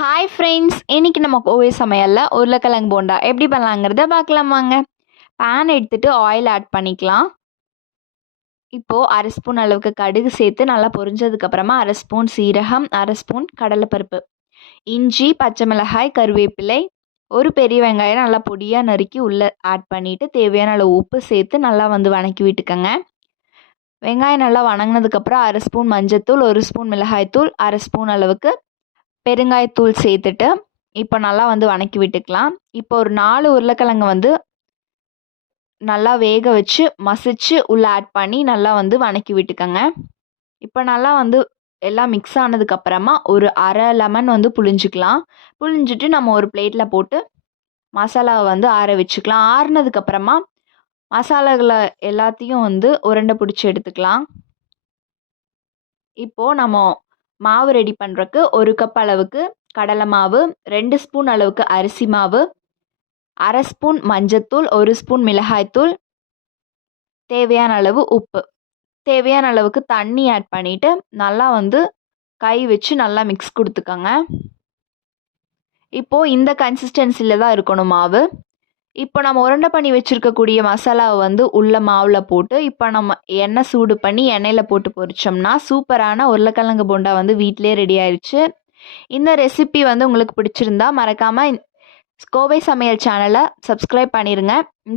Hi friends இன்னைக்கு நம்ம கோவை சமையலில் உருளைக்கிழங்கு போண்டா. எப்படி பண்ணலாங்கிறத பார்க்கலாம் வாங்க. பேன் எடுத்துகிட்டு ஆயில் ஆட் பண்ணிக்கலாம். இப்போது அரை ஸ்பூன் அளவுக்கு கடுகு சேர்த்து நல்லா பொரிஞ்சதுக்கப்புறமா அரை ஸ்பூன் சீரகம் அரை ஸ்பூன் கடலைப்பருப்பு இஞ்சி பச்சை மிளகாய் கருவேப்பிலை ஒரு பெரிய வெங்காயம் நல்லா பொடியாக நறுக்கி உள்ளே ஆட் பண்ணிவிட்டு தேவையான அளவு உப்பு சேர்த்து நல்லா வந்து வணக்கி விட்டுக்கோங்க. வெங்காயம் நல்லா வணங்கினதுக்கப்புறம் அரை ஸ்பூன் மஞ்சத்தூள் ஒரு ஸ்பூன் மிளகாய்த்தூள் அரை ஸ்பூன் அளவுக்கு பெருங்காயத்தூள் சேர்த்துட்டு இப்போ நல்லா வந்து வணக்கி விட்டுக்கலாம். இப்போ ஒரு நாலு உருளைக்கிழங்கு வந்து நல்லா வேக வச்சு மசிச்சு உள்ளே ஆட் பண்ணி நல்லா வந்து வணக்கி விட்டுக்கோங்க. இப்போ நல்லா வந்து எல்லாம் மிக்ஸ் ஆனதுக்கப்புறமா ஒரு அரை லெமன் வந்து புழிஞ்சிக்கலாம். புழிஞ்சிட்டு நம்ம ஒரு பிளேட்டில் போட்டு மசாலாவை வந்து ஆற வச்சுக்கலாம். ஆறுனதுக்கப்புறமா மசாலாகளை எல்லாத்தையும் வந்து உருண்டை பிடிச்சி எடுத்துக்கலாம். இப்போது நம்ம மாவு ரெடி பண்ணுறக்கு ஒரு கப் அளவுக்கு கடலை மாவு ரெண்டு ஸ்பூன் அளவுக்கு அரிசி மாவு அரை ஸ்பூன் மஞ்சத்தூள் ஒரு ஸ்பூன் மிளகாய்த்தூள் தேவையான அளவு உப்பு. தேவையான அளவுக்கு தண்ணி ஆட் பண்ணிவிட்டு நல்லா வந்து கை வச்சு நல்லா மிக்ஸ் கொடுத்துக்கோங்க. இப்போது இந்த கன்சிஸ்டன்சியில் தான் இருக்கணும் மாவு. இப்போ நம்ம உருண்டை பண்ணி வச்சுருக்கக்கூடிய மசாலாவை வந்து உள்ள மாவில் போட்டு இப்போ நம்ம எண்ணெய் சூடு பண்ணி எண்ணெயில் போட்டு பொரிச்சோம்னா சூப்பரான உருளைக்கிழங்கு போண்டா வந்து வீட்டிலே ரெடி ஆயிடுச்சு இந்த ரெசிபி வந்து உங்களுக்கு பிடிச்சிருந்தா மறக்காமல் கோவை சமையல் சேனலை சப்ஸ்கிரைப் பண்ணிடுங்க இந்த